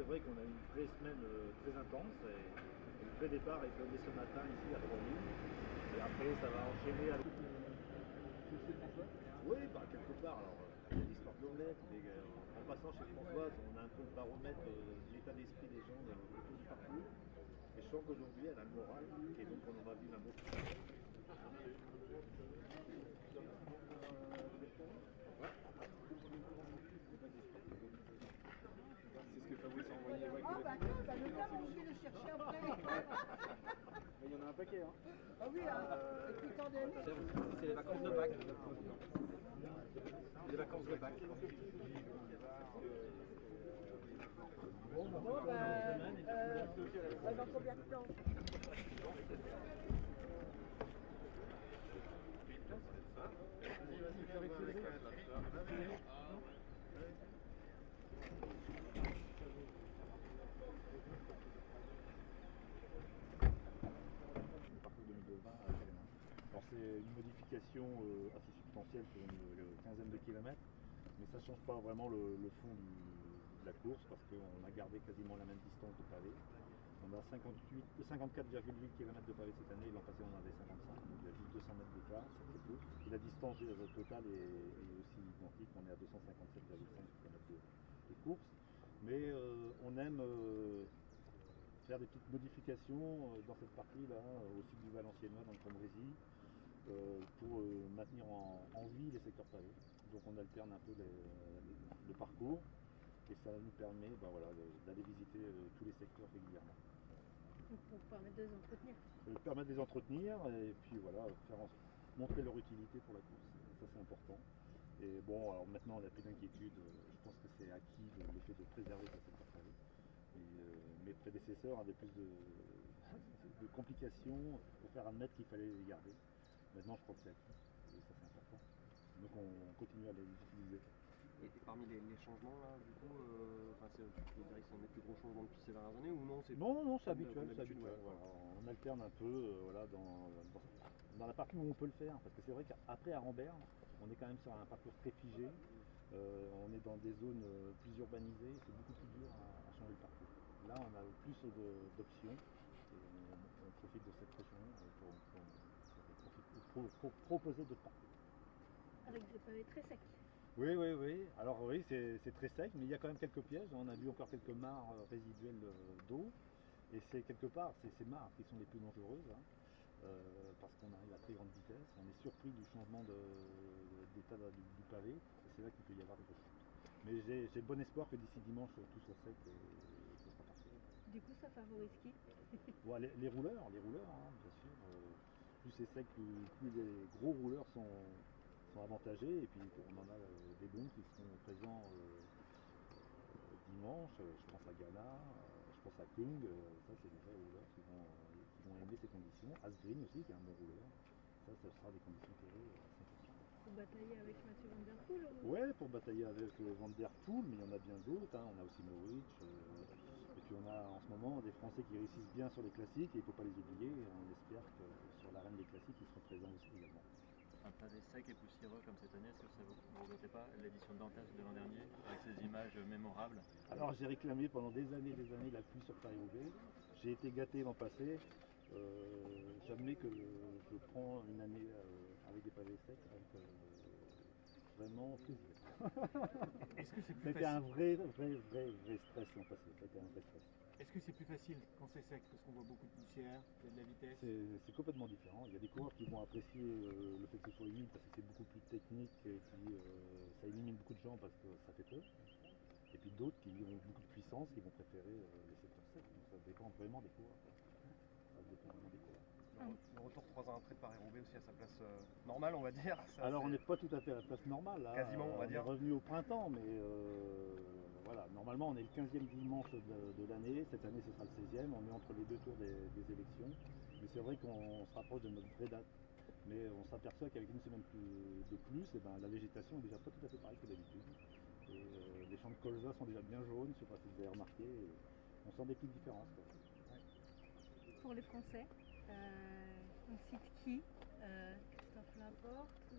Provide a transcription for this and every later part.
c'est vrai qu'on a une vraie semaine très intense et le vrai départ est donné ce matin ici à Troisville. Et après, ça va enchaîner avec. Oui, bah, quelque part. Alors, il y a l'histoire de l'omelette, mais en passant chez Françoise, on a un peu le baromètre de l'état d'esprit des gens autour du parcours. Et je sens qu'aujourd'hui, elle a le moral, et donc on va vivre un beau. C'est ce que Fabrice a envoyé. Ouais, ah bah tiens, bah, le gars, on va le chercher après. mais il y en a un paquet. Hein. Ah oui, depuis tant d'années. C'est les vacances de Pâques. Les vacances de Pâques. Bon, bah, dans combien de temps? Le parcours 2020 à Clément. Alors c'est une modification assez substantielle pour une quinzaine de kilomètres, mais ça ne change pas vraiment le fond de la course parce qu'on a gardé quasiment la même distance de pavé. On a 54,8 km de pavé cette année, l'an passé on en avait 55, donc il y a juste 200 mètres d'écart, c'est très peu. Et la distance totale est aussi identique, on est à 257,5 km de course. Mais on aime faire des petites modifications dans cette partie-là, au sud du Valenciennois, dans le Comrésie, pour maintenir en vie les secteurs pavés. Donc on alterne un peu le parcours et ça nous permet voilà, d'aller visiter tous les secteurs régulièrement. Pour permettre de les entretenir. Permettre de les entretenir et puis voilà, montrer leur utilité pour la course. Ça c'est important. Et bon, alors maintenant on n'a plus d'inquiétude, je pense que c'est acquis le fait de préserver ces secteurs pavés. Mes prédécesseurs avaient plus de complications pour faire admettre qu'il fallait les garder. Maintenant je crois que c'est acquis et ça c'est important. Donc on continue à les utiliser. Et parmi les changements là, du coup, tu dirais que c'est un des plus gros changements depuis ces dernières années ou non? Non, c'est habituel. Voilà. On alterne un peu voilà, dans la partie où on peut le faire, parce que c'est vrai qu'après à Rambert, on est quand même sur un parcours très figé. On est dans des zones plus urbanisées, c'est beaucoup plus dur à changer le parcours. Là, on a plus d'options et on profite de cette pression pour proposer d'autres parcours. Avec des pavés très secs. Oui. Alors oui, c'est très sec, mais il y a quand même quelques pièges. On a vu encore quelques mares résiduelles d'eau. Et c'est quelque part, ces mares qui sont les plus dangereuses, hein, parce qu'on arrive à très grande vitesse. On est surpris du changement d'état du pavé. Et c'est là qu'il peut y avoir des chutes. Mais j'ai bon espoir que d'ici dimanche, tout soit sec et ce sera parfait. Du coup, ça favorise qui? Bon, les rouleurs, hein, bien sûr. Plus c'est sec, plus les gros rouleurs sont avantagés, et puis on en a des bons qui seront présents dimanche. Je pense à Ghana, je pense à Kung, ça c'est des vrais rouleurs qui vont aimer ces conditions. Asgreen aussi qui est un bon rouleur, ça sera des conditions terrées à 100%. Pour batailler avec Mathieu Van Der Poel Ouais, pour batailler avec Van Der Poel, mais il y en a bien d'autres, hein. On a aussi Norwich, et puis on a en ce moment des Français qui réussissent bien sur les classiques, et il ne faut pas les oublier, et on espère que sur l'arène des classiques ils seront présents aussi également. Un pavé sec et poussiéreux comme cette année, est-ce que ça vous ne regrettez pas l'édition d'Antas de l'an dernier, avec ces images mémorables? Alors j'ai réclamé pendant des années la pluie sur Paris-Roubaix. J'ai été gâté l'an passé. J'admets que je prends une année avec des pavés secs avec vraiment plaisir. Est-ce que c'est plus C'était facile? un vrai stress l'an passé. C'était un vrai stress. Est-ce que c'est plus facile quand c'est sec parce qu'on voit beaucoup de poussière, il y a de la vitesse? C'est complètement différent. Il y a des coureurs qui vont apprécier le fait que ce soit humide parce que c'est beaucoup plus technique et puis ça élimine beaucoup de gens parce que ça fait peur. Et puis d'autres qui ont beaucoup de puissance qui vont préférer les secteurs secs. Donc ça dépend vraiment des coureurs. Ça dépend vraiment des coureurs. Le retour 3 ans après de Paris-Roubaix aussi à sa place normale, on va dire. Ça, alors on n'est pas tout à fait à la place normale. Là. Quasiment, on va dire. On est revenu au printemps, mais voilà. Normalement on est le 15e dimanche de l'année. Cette année ce sera le 16e. On est entre les deux tours des élections. Mais c'est vrai qu'on se rapproche de notre vraie date. Mais on s'aperçoit qu'avec une semaine de plus, et ben, la végétation est déjà pas tout à fait pareille que d'habitude. Et les champs de colza sont déjà bien jaunes, je ne sais pas si vous avez remarqué. On sent des petites différences. Ouais. Pour les Français, on cite qui? Christophe Laporte ou...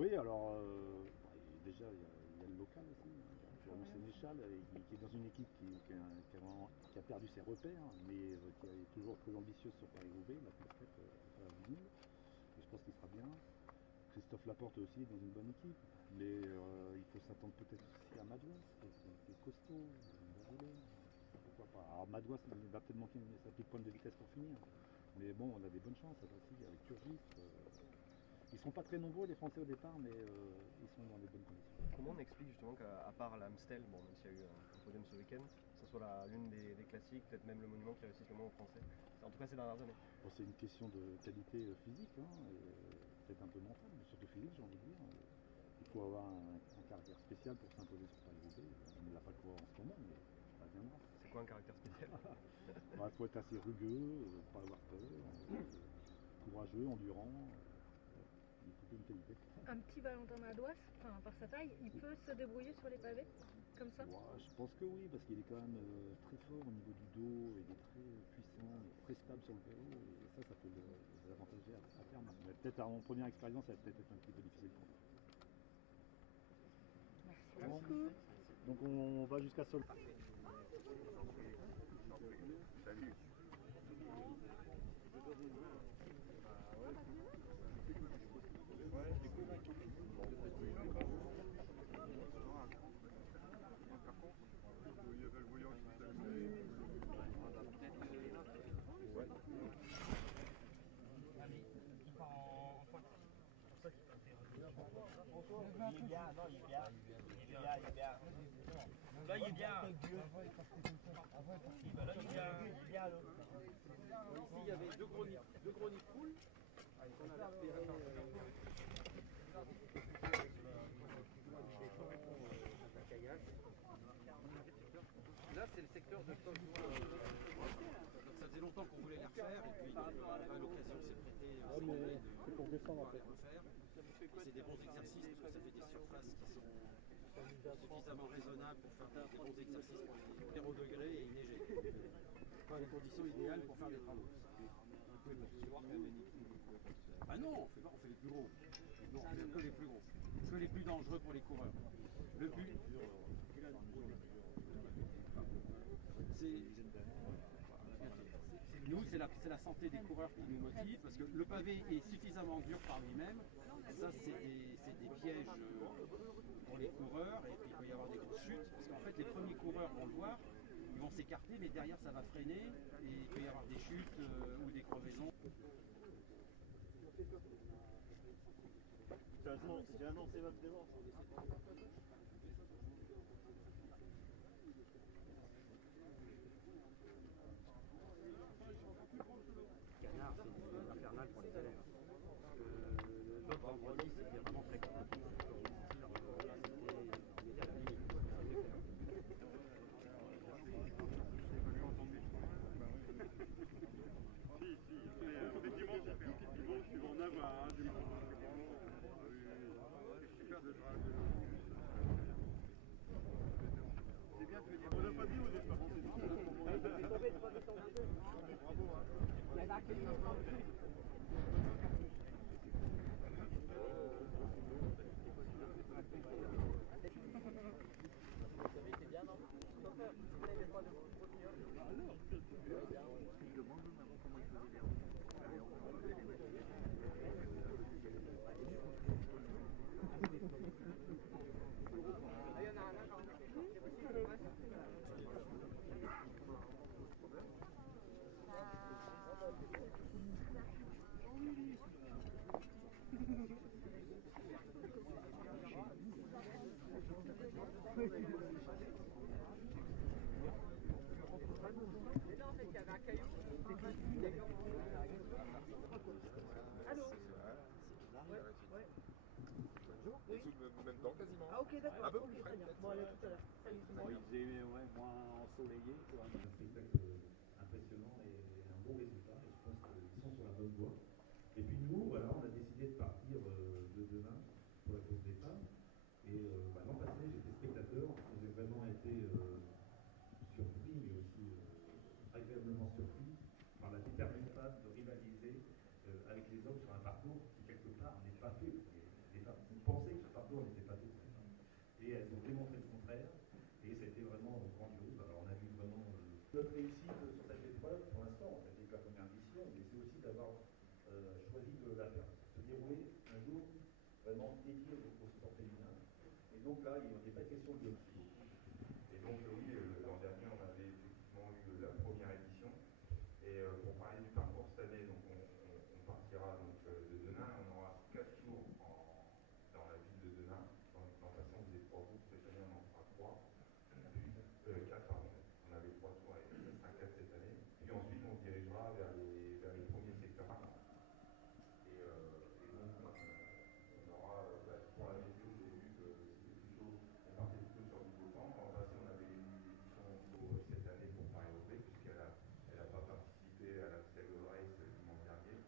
Oui, alors déjà il y a le local aussi. Florian Sénéchal, qui est dans une équipe qui a perdu ses repères, mais qui est toujours très ambitieuse sur Paris-Roubaix, la plus faite à Villeneuve. Et je pense qu'il sera bien. Christophe Laporte aussi est dans une bonne équipe, mais il faut s'attendre peut-être aussi à Madouas, qui est costaud, il va rouler. Pourquoi pas. Alors Madouas, il va peut-être manquer sa petite pointe de vitesse pour finir. Mais bon, on a des bonnes chances aussi avec Turgis. Ils ne seront pas très nombreux les Français au départ, mais ils sont dans des bonnes conditions. Comment on explique justement qu'à part l'Amstel, bon, même s'il y a eu un podium ce week-end, que ce soit l'une des classiques, peut-être même le monument qui réussit le moins aux Français, en tout cas ces dernières années? Bon, c'est une question de qualité physique, hein, peut-être un peu mentale, mais surtout physique, j'ai envie de dire. Il faut avoir un caractère spécial pour s'imposer sur Paris-Roubaix. On ne l'a pas quoi en ce moment, mais ça viendra. C'est quoi un caractère spécial? Il faut être assez rugueux, pas avoir peur, courageux, endurant. Il faut une qualité. Un petit Valentin Madouas, enfin, par sa taille, il peut se débrouiller sur les pavés comme ça? Ouais, je pense que oui, parce qu'il est quand même très fort au niveau du dos, il est très puissant, il est très stable sur le vélo, et ça peut les avantager à terme. Mais peut-être en première expérience, ça va peut-être être un petit peu difficile pour nous. Merci beaucoup. Donc on va jusqu'à Sol. Salut. Il est bien, non, il est bien. Il est bien, il est bien. Là, il est bien. Là, il est bien, il est bien. Ici, il y avait deux gros nids de poules qu'on avait repérés. Là, c'est le secteur de Sol. Donc ça faisait longtemps qu'on voulait les refaire et puis l'occasion s'est prêtée cette année de pouvoir les refaire. Et c'est des bons exercices parce que ça fait des surfaces qui sont suffisamment raisonnables pour faire des bons exercices pour les 0 degrés et neiger. Pas les conditions idéales pour faire des travaux. Ah non, on fait les plus gros. Non, on fait que les plus gros. Que les plus dangereux pour les coureurs. Le but, nous, c'est la santé des coureurs qui nous motive, parce que le pavé est suffisamment dur par lui-même. Ça, c'est des pièges pour les coureurs, et puis il peut y avoir des grosses chutes, parce qu'en fait, les premiers coureurs vont le voir, ils vont s'écarter, mais derrière, ça va freiner, et il peut y avoir des chutes ou des crevaisons. J'ai annoncé votre démon. Canard, c'est infernal pour les élèves. L'autre vendredi, c'était vraiment très compliqué. Même temps quasiment. Ah ok, d'accord. Un peu plus frais. Bon, allez, à tout à l'heure. Salut. Bon, il faisait moins ensoleillé, quoi. Un spectacle impressionnant et un bon résultat. Et je pense qu'ils sont sur la bonne voie. Et puis nous, voilà, on a décidé de partir de demain pour la course des femmes. Et l'an passé, j'étais spectateur. J'ai vraiment été surpris, mais aussi agréablement surpris par la détermination de rivaliser avec les hommes sur un parcours qui, quelque part, n'est pas fait. Les femmes pensaient que ce parcours n'était pas fait pour les femmes. Et elles ont démontré le contraire. Notre réussite sur cette épreuve, pour l'instant, on a fait que la première édition, mais c'est aussi d'avoir choisi de la faire se dérouler un jour vraiment dédié au sport féminin. Et donc là, il n'était pas question de ski. Et donc oui, l'an dernier, on avait effectivement eu la première édition. Et pour parler du parcours cette année, donc on partira donc, de Denain. On aura 4 jours dans la ville de Denain. L'an passé, on faisait 3 groupes. Cette année, on en fera 3. 4, pardon. On avait 3 tours et ça sera 4 cette année. Puis ensuite, on se dirigera vers les premiers secteurs. Et donc, on aura, pour la météo, j'ai vu que c'était plutôt, on partait plutôt sur du beau temps. L'an passé, on avait une édition cette année pour Paris-Roubaix, puisqu'elle n'a pas participé à la Amstel Gold Race dimanche dernier,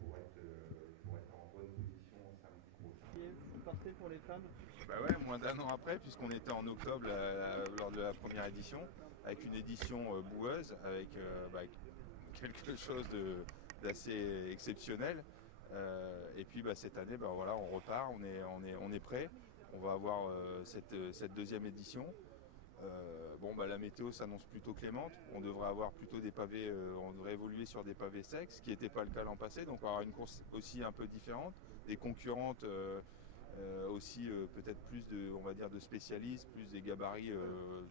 pour être en bonne position samedi prochain. Vous partez pour les femmes? Bah ouais, moins d'un an après, puisqu'on était en octobre lors de la première édition, avec une édition boueuse, avec quelque chose d'assez exceptionnel. Et puis cette année, voilà, on repart, on est prêt. On va avoir cette deuxième édition. La météo s'annonce plutôt clémente. On devrait avoir plutôt des pavés, on devrait évoluer sur des pavés secs, ce qui n'était pas le cas l'an passé. Donc on va avoir une course aussi un peu différente, des concurrentes aussi peut-être plus de spécialistes, plus des gabarits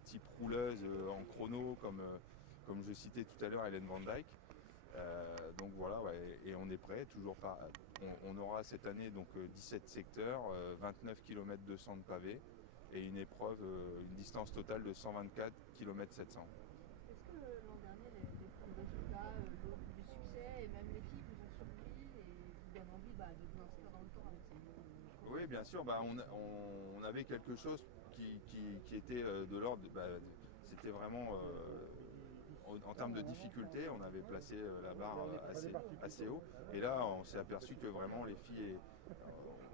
type rouleuse en chrono, comme je citais tout à l'heure Hélène Van Dijk. Donc voilà, ouais, et on est prêt, on aura cette année donc 17 secteurs, 29 km 200 de pavés et une épreuve, une distance totale de 124 km 700. Est-ce que l'an dernier, les résultats, du succès et même les filles vous ont surpris et vous donnent envie de vous inscrire dans le tour avec ces nouveaux? Oui, bien sûr, on avait quelque chose qui était de l'ordre, c'était vraiment en termes de difficulté, on avait placé la barre assez haut. Et là, on s'est aperçu que vraiment les filles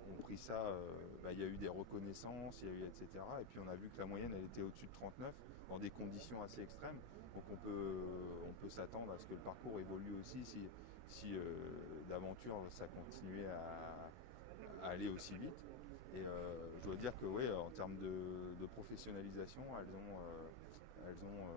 ont pris ça, il y a eu des reconnaissances, il y a eu etc. Et puis on a vu que la moyenne, elle était au-dessus de 39, dans des conditions assez extrêmes. Donc on peut s'attendre à ce que le parcours évolue aussi si d'aventure ça continuait à aller aussi vite. Et je dois dire que en termes de professionnalisation, elles ont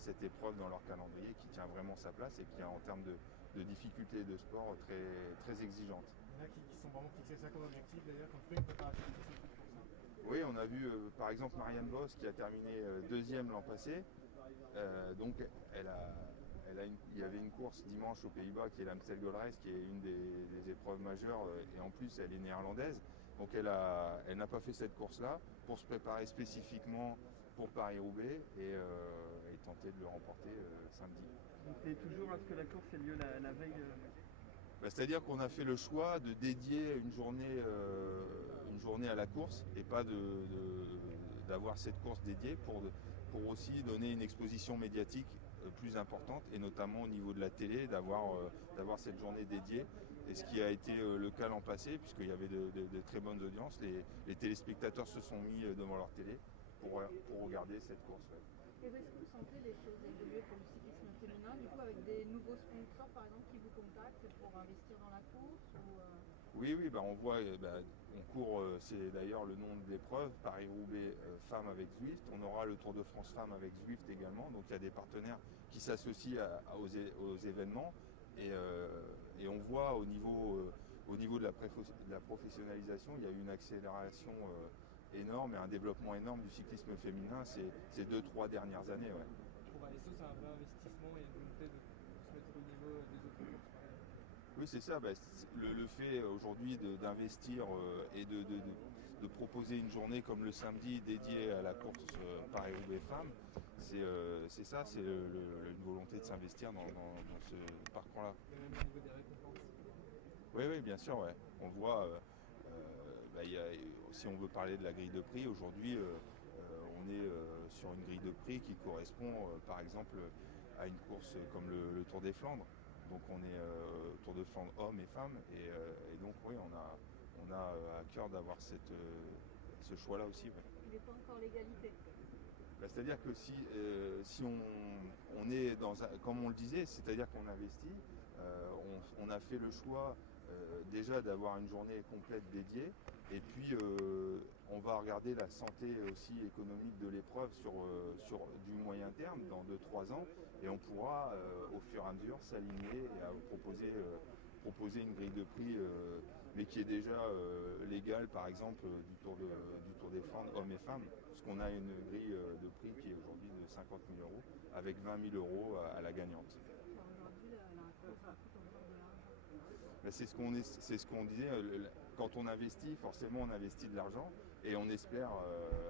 cette épreuve dans leur calendrier qui tient vraiment sa place et qui est en termes de difficulté de sport très, très exigeante. Il y en a qui sont vraiment fixés ça comme objectif d'ailleurs, quand on fait une préparation spécifique pour ça. Oui, on a vu par exemple Marianne Boss qui a terminé deuxième l'an passé. Donc il y avait une course dimanche aux Pays-Bas qui est l'Amstel Gold Race, qui est une des épreuves majeures et en plus elle est néerlandaise. Donc elle n'a pas fait cette course-là pour se préparer spécifiquement pour Paris-Roubaix et tenter de le remporter samedi. Et toujours lorsque la course ait lieu la veille C'est-à-dire qu'on a fait le choix de dédier une journée à la course et pas d'avoir cette course dédiée pour aussi donner une exposition médiatique plus importante et notamment au niveau de la télé, d'avoir cette journée dédiée. Et ce qui a été le cas l'an passé, puisqu'il y avait de très bonnes audiences, les téléspectateurs se sont mis devant leur télé pour regarder cette course. Et est-ce que vous sentez les choses évoluer pour le cyclisme féminin, du coup avec des nouveaux sponsors par exemple qui vous contactent pour investir dans la course Oui, on voit, on court, c'est d'ailleurs le nom de l'épreuve, Paris-Roubaix femmes avec Zwift. On aura le Tour de France femmes avec Zwift également, donc il y a des partenaires qui s'associent aux événements. Et on voit au niveau de la professionnalisation, il y a eu une accélération énorme et un développement énorme du cyclisme féminin ces 2-3 dernières années. Ouais. Pour ASO, c'est un vrai investissement et une volonté de se mettre au niveau des autres courses par exemple. Oui, c'est ça. Le fait aujourd'hui d'investir et de proposer une journée comme le samedi dédiée à la course Paris-Roubaix femmes, c'est ça, c'est une volonté de s'investir dans ce parcours-là. Et même au niveau des récompenses. Oui, bien sûr. Ouais. On voit, si on veut parler de la grille de prix, aujourd'hui, on est sur une grille de prix qui correspond, par exemple, à une course comme le Tour des Flandres. Donc on est Tour de Flandre hommes et femmes. Et donc, oui, on a à cœur d'avoir ce choix-là aussi. Ouais. Il n'est pas encore l'égalité. C'est-à-dire que si on est comme on le disait, c'est-à-dire qu'on investit, on a fait le choix déjà d'avoir une journée complète dédiée, et puis on va regarder la santé aussi économique de l'épreuve sur du moyen terme, dans 2-3 ans, et on pourra au fur et à mesure s'aligner et proposer une grille de prix, mais qui est déjà légale, par exemple, du Tour des Flandres, hommes et femmes, puisqu'on a une grille de prix qui est aujourd'hui de 50 000 euros, avec 20 000 euros à la gagnante. C'est ce qu'on disait, quand on investit, forcément on investit de l'argent et on espère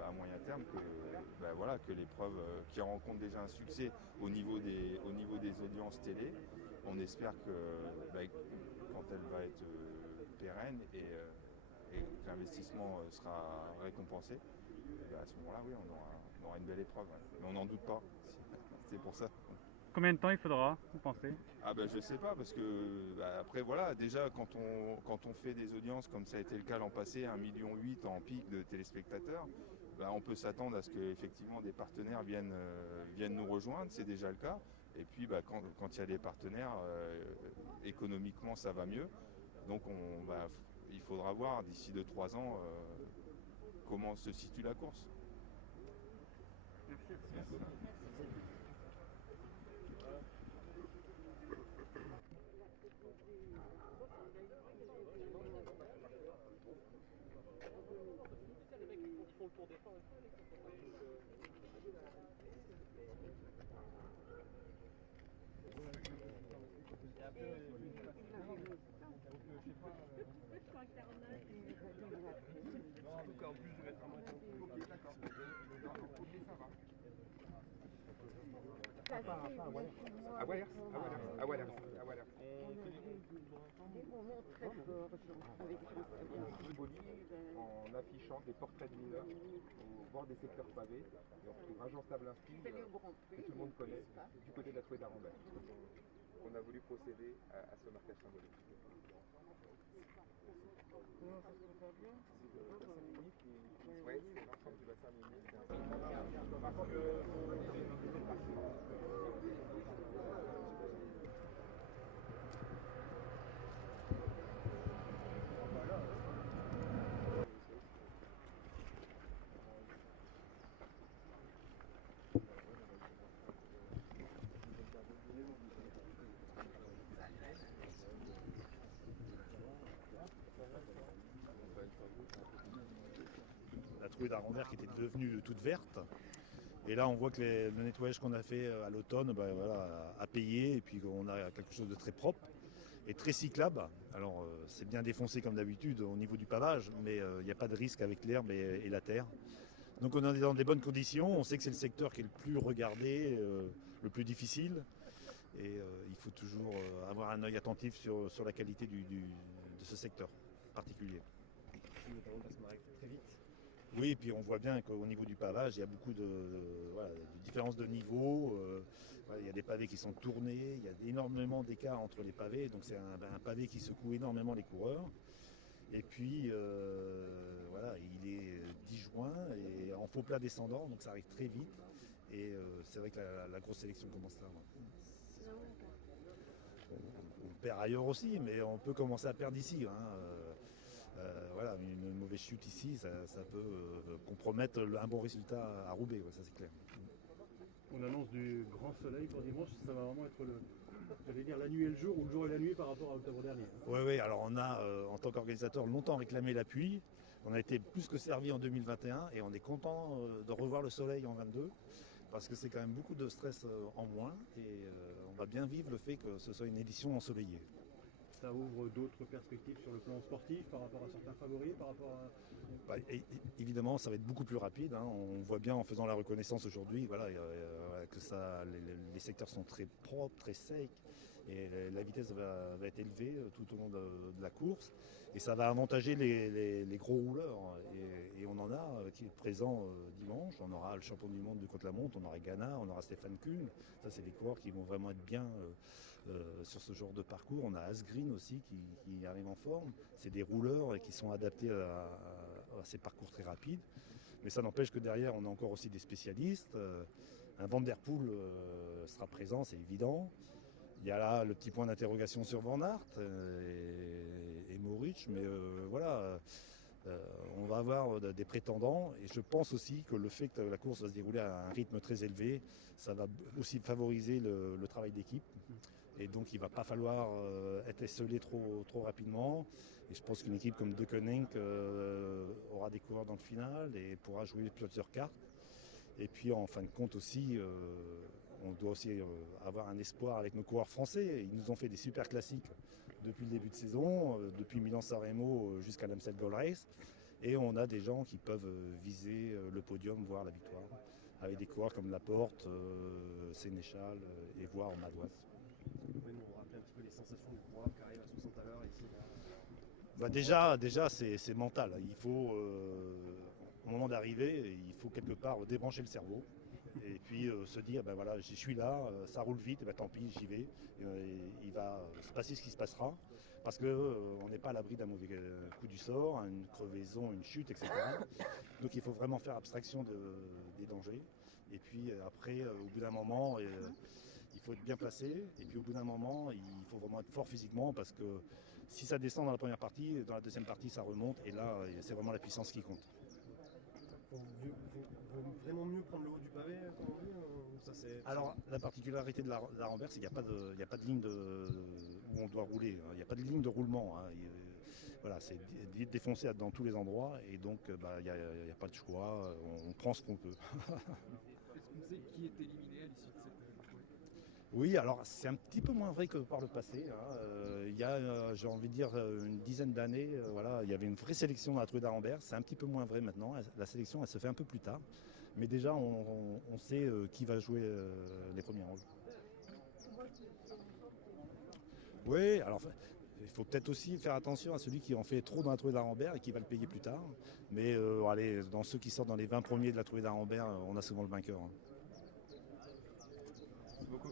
à moyen terme que l'épreuve qui rencontre déjà un succès au niveau des audiences télé, on espère que quand elle va être pérenne et que l'investissement sera récompensé, à ce moment-là oui on aura une belle épreuve, mais on n'en doute pas, c'est pour ça. Combien de temps il faudra, vous pensez? Je sais pas, parce que après voilà, déjà quand on fait des audiences comme ça a été le cas l'an passé, 1,8 million en pic de téléspectateurs, on peut s'attendre à ce que effectivement des partenaires viennent nous rejoindre, c'est déjà le cas. Et puis quand il y a des partenaires, économiquement ça va mieux. Donc il faudra voir d'ici 2-3 ans comment se situe la course. Merci. En affichant des portraits de mineurs au bord des secteurs pavés, et on retrouvera Jean Stablinski, que tout le monde connaît, du côté de la Trouée d'Arambert. On a voulu procéder à ce marquage symbolique. Oui, c'est l'ensemble du bassin minier. La Trouée d'Arambert qui était devenue toute verte. Et là, on voit que le nettoyage qu'on a fait à l'automne a payé, et puis on a quelque chose de très propre et très cyclable. Alors, c'est bien défoncé comme d'habitude au niveau du pavage, mais il n'y a pas de risque avec l'herbe et la terre. Donc on est dans des bonnes conditions. On sait que c'est le secteur qui est le plus regardé, le plus difficile. Et il faut toujours avoir un œil attentif sur la qualité de ce secteur particulier. Notamment parce qu'on arrive très vite. Oui, et puis on voit bien qu'au niveau du pavage, il y a beaucoup de différences de niveau. Il y a des pavés qui sont tournés, il y a énormément d'écart entre les pavés, donc c'est un pavé qui secoue énormément les coureurs. Et puis il est 10 juin et en faux plat descendant, donc ça arrive très vite. Et c'est vrai que la grosse sélection commence là. On perd ailleurs aussi, mais on peut commencer à perdre ici. Une mauvaise chute ici, ça peut compromettre un bon résultat à Roubaix, ça c'est clair. On annonce du grand soleil pour dimanche, ça va vraiment être la nuit et le jour, ou le jour et la nuit par rapport à octobre dernier. Oui, alors on a, en tant qu'organisateur, longtemps réclamé la pluie. On a été plus que servi en 2021 et on est content de revoir le soleil en 22, parce que c'est quand même beaucoup de stress en moins et on va bien vivre le fait que ce soit une édition ensoleillée. Ça ouvre d'autres perspectives sur le plan sportif par rapport à certains favoris, par rapport à... Évidemment, ça va être beaucoup plus rapide. On voit bien en faisant la reconnaissance aujourd'hui que les secteurs sont très propres, très secs. Et la vitesse va être élevée tout au long de la course. Et ça va avantager les gros rouleurs. Et on en a qui est présent dimanche. On aura le champion du monde de contre-la-montre, on aura Ghana, on aura Stéphane Kuhn. Ça, c'est des coureurs qui vont vraiment être bien sur ce genre de parcours. On a Asgreen aussi qui arrive en forme. C'est des rouleurs et qui sont adaptés à ces parcours très rapides. Mais ça n'empêche que derrière, on a encore aussi des spécialistes. Un Van Der Poel sera présent, c'est évident. Il y a là le petit point d'interrogation sur Van Aert et Mohoric, mais On va avoir des prétendants et je pense aussi que le fait que la course va se dérouler à un rythme très élevé, ça va aussi favoriser le travail d'équipe. Et donc il ne va pas falloir être esselé trop rapidement. Et je pense qu'une équipe comme De Koning aura des coureurs dans le final et pourra jouer plusieurs cartes. Et puis en fin de compte aussi, on doit aussi avoir un espoir avec nos coureurs français. Ils nous ont fait des super classiques depuis le début de saison, depuis Milan-San Remo jusqu'à l'Amstel Gold Race. Et on a des gens qui peuvent viser le podium, voire la victoire, avec des coureurs comme Laporte, Sénéchal et voire Madouas. Vous pouvez nous rappeler un petit peu les sensations du coureur qui arrive à 60 à l'heure ici? Bah déjà c'est mental. Il faut, au moment d'arriver, il faut quelque part débrancher le cerveau. Et puis se dire, ben voilà, j'y suis là, ça roule vite, ben tant pis, j'y vais. Il va se passer ce qui se passera, parce qu'on n'est pas à l'abri d'un mauvais coup du sort, une crevaison, une chute, etc. Donc il faut vraiment faire abstraction des dangers. Et puis après, au bout d'un moment, il faut être bien placé. Et puis au bout d'un moment, il faut vraiment être fort physiquement, parce que si ça descend dans la première partie, dans la deuxième partie, ça remonte. Et là, c'est vraiment la puissance qui compte. Faut vraiment mieux prendre le haut du pavé, comme on dit, Alors, la particularité de la Rambert, c'est qu'il n'y a pas de ligne où on doit rouler. Il n'y a pas de ligne de roulement. Voilà, c'est défoncé dans tous les endroits. Et donc, il n'y a pas de choix. On prend ce qu'on peut. Est-ce qu'on sait qui est éliminé à l'issue de cette course? Oui, alors c'est un petit peu moins vrai que par le passé. Il y a, j'ai envie de dire, une dizaine d'années, voilà, il y avait une vraie sélection dans la Trouée d'Arambert. C'est un petit peu moins vrai maintenant. La sélection, elle se fait un peu plus tard. Mais déjà, on sait qui va jouer les premiers rôles. Oui, alors il faut peut-être aussi faire attention à celui qui en fait trop dans la Trouée d'Arambert et qui va le payer plus tard. Mais allez, dans ceux qui sortent dans les 20 premiers de la Trouée d'Arambert, on a souvent le vainqueur. Merci beaucoup.